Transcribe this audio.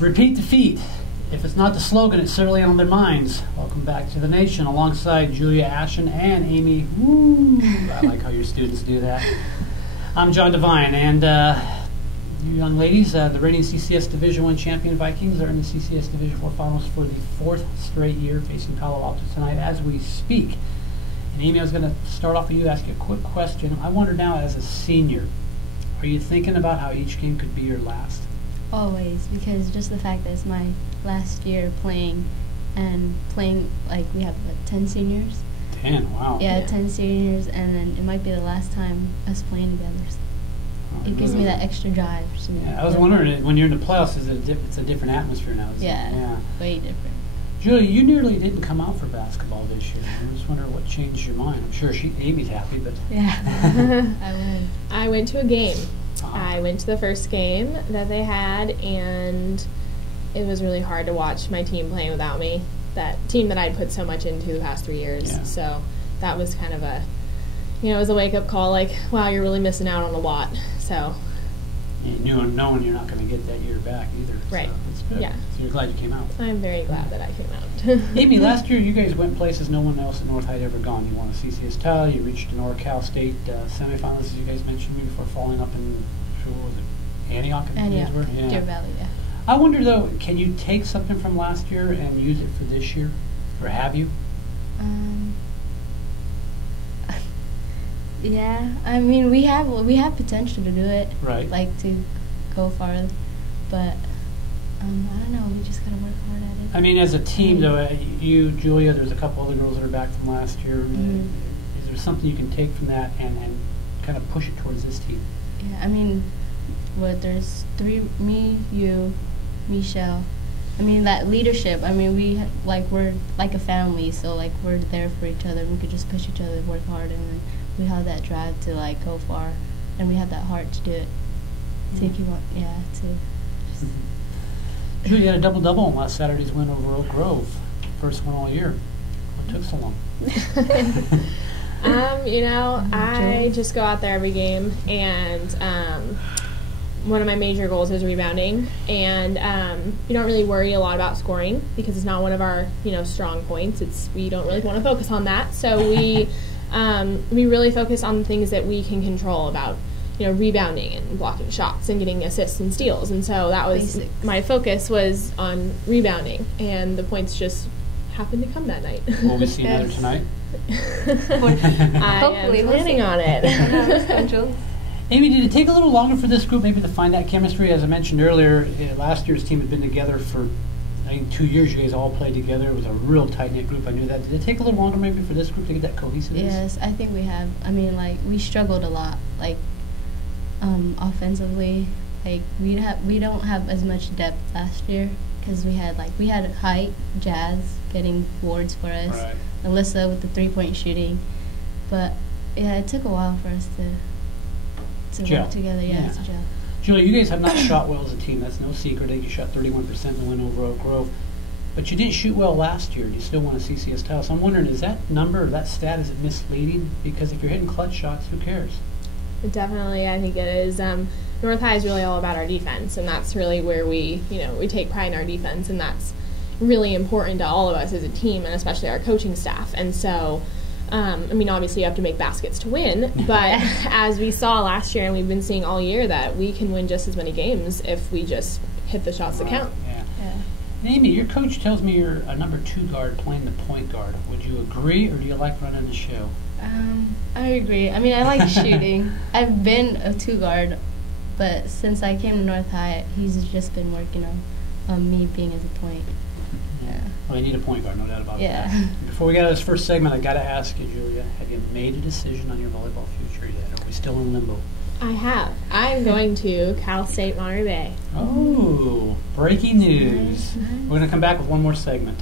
Repeat defeat. If it's not the slogan, it's certainly on their minds. Welcome back to the nation alongside Julia, Ashen, and Amy. Woo! I like how your students do that. I'm John Devine, and you young ladies, the reigning CCS Division I champion Vikings are in the CCS Division IV finals for the fourth straight year, facing Palo Alto tonight as we speak. And Amy, I was going to start off with you, ask you a quick question. I wonder now, as a senior, are you thinking about how each game could be your last? Always, because just the fact that it's my last year playing, like we have 10 seniors. 10, wow. Yeah, 10 seniors, and then it might be the last time us playing together. It gives me that extra drive. Yeah, I was wondering, when you're in the playoffs, it's a different atmosphere now, isn't it? Yeah, way different. Julie, you nearly didn't come out for basketball this year. I just wonder what changed your mind. I'm sure Amy's happy, but... Yeah, I went to a game. I went to the first game that they had, and it was really hard to watch my team playing without me. That team that I'd put so much into the past 3 years. Yeah. So that was kind of a, it was a wake-up call, like, wow, you're really missing out on a lot. So. And knowing you're not going to get that year back either. Right. So that's good. Yeah. So you're glad you came out. I'm very glad that I came out. Amy, last year you guys went places no one else at North had ever gone. You won a CCS title. You reached the NorCal State semifinals, as you guys mentioned me, before falling up in, what was it, Antioch? Antioch, yeah. Deer Valley, yeah. I wonder, though, can you take something from last year and use it for this year? Or have you? Yeah, I mean, we have potential to do it. Right. Like, to go farther. But, I don't know, we just got to work hard at it. I mean, as a team, though, you, Julia, there's a couple other girls that are back from last year. Mm-hmm. Is there something you can take from that and kind of push it towards this team? Yeah, I mean, there's me, you, Michelle. I mean, that leadership, I mean, we're like a family, so, like, we're there for each other. We could just push each other, work hard, and then we have that drive to, like, go far, and we have that heart to do it. To keep on, Julie, you had a double-double on last Saturday's win over Oak Grove. First one all year. What took so long? I just go out there every game, and one of my major goals is rebounding, and we don't really worry a lot about scoring because it's not one of our strong points. We don't really want to focus on that, so we really focus on the things that we can control about rebounding and blocking shots and getting assists and steals, and so that was my focus was on rebounding, and the points just happened to come that night. Will we see another tonight? I am planning on it. Amy, did it take a little longer for this group maybe to find that chemistry? As I mentioned earlier, last year's team had been together for, I think, 2 years. You guys all played together. It was a real tight-knit group. I knew that. Did it take a little longer maybe for this group to get that cohesiveness? Yes, I think we have. I mean, like, we struggled a lot, like, offensively. Like, we don't have as much depth last year because we had height, Jazz getting boards for us, right. Alyssa with the three-point shooting. But, yeah, it took a while for us to work together, to gel. Julie, you guys have not shot well as a team. That's no secret. I think you shot 31% in the win over Oak Grove. But you didn't shoot well last year. You still won a CCS title. So I'm wondering, is that number, or that stat, is it misleading? Because if you're hitting clutch shots, who cares? Definitely, I think it is. North High is really all about our defense, and that's really where we take pride in our defense, and that's really important to all of us as a team, and especially our coaching staff. And so, I mean, obviously you have to make baskets to win, but as we saw last year and we've been seeing all year, that we can win just as many games if we just hit the shots that count. Yeah. Amy, your coach tells me you're a number 2 guard playing the point guard. Would you agree, or do you like running the show? I agree. I mean, I like shooting. I've been a 2 guard, but since I came to North High, he's just been working on me being as a point. Yeah. Well, you need a point guard, no doubt about that. Yeah. Before we get out of this first segment, I got to ask you, Julia, have you made a decision on your volleyball future yet? Are we still in limbo? I have. I'm going to Cal State Monterey Bay. Oh, breaking news. We're going to come back with one more segment.